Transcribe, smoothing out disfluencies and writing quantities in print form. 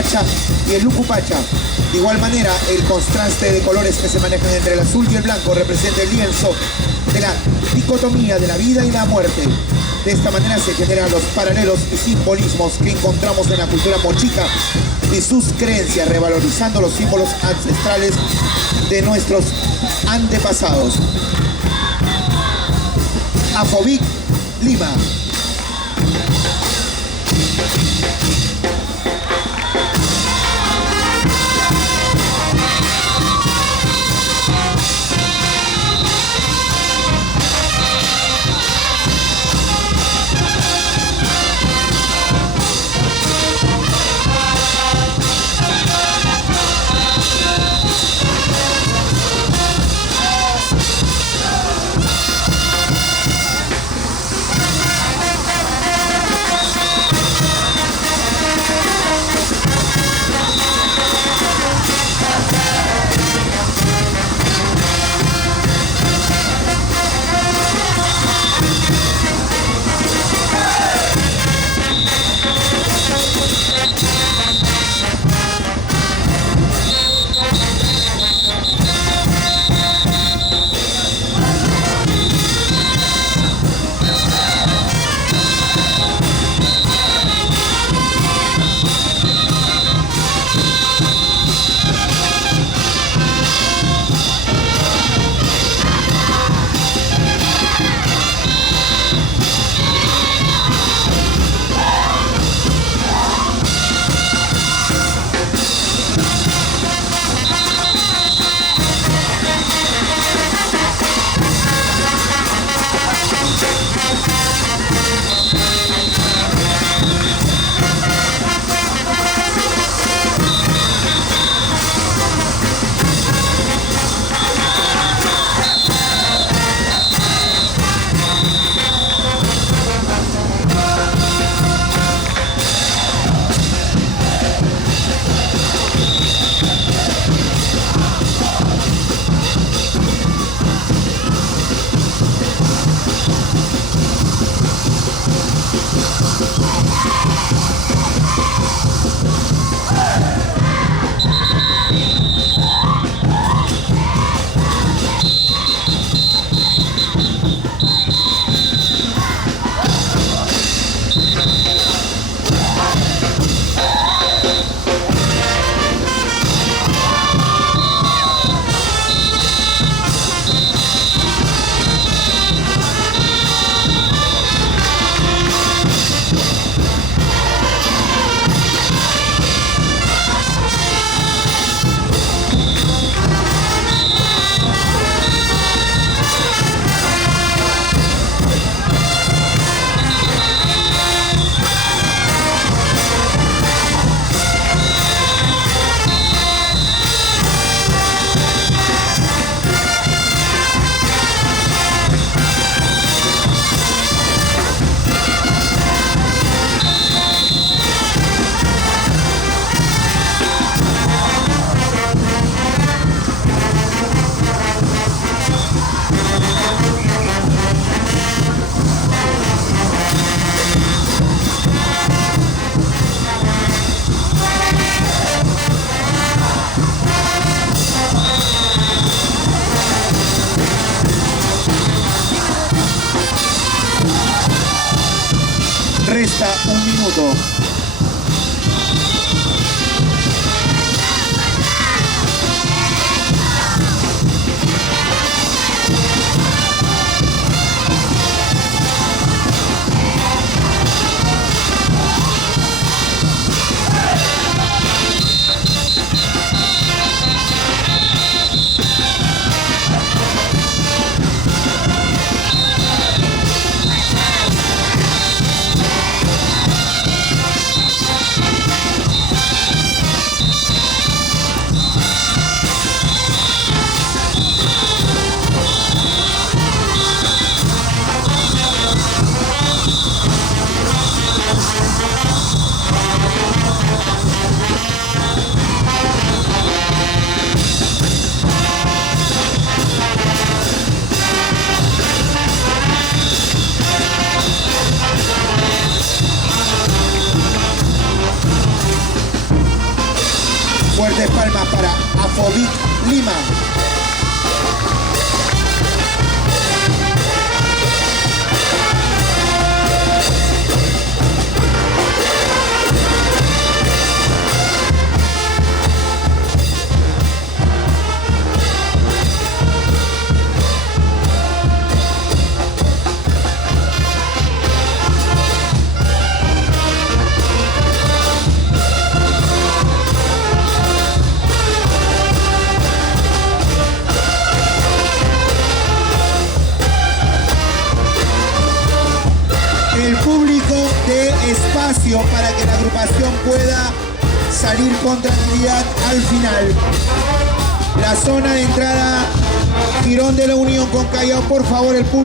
Pacha y el Lucupacha. De igual manera, el contraste de colores que se manejan entre el azul y el blanco representa el lienzo de la dicotomía de la vida y la muerte. De esta manera se generan los paralelos y simbolismos que encontramos en la cultura mochica y sus creencias, revalorizando los símbolos ancestrales de nuestros antepasados. Afovic, Lima. Resta un minuto. Fuertes palmas para Afobic Lima. El público de espacio para que la agrupación pueda salir con tranquilidad al final. La zona de entrada, Girón de la Unión con Callao, por favor, el público.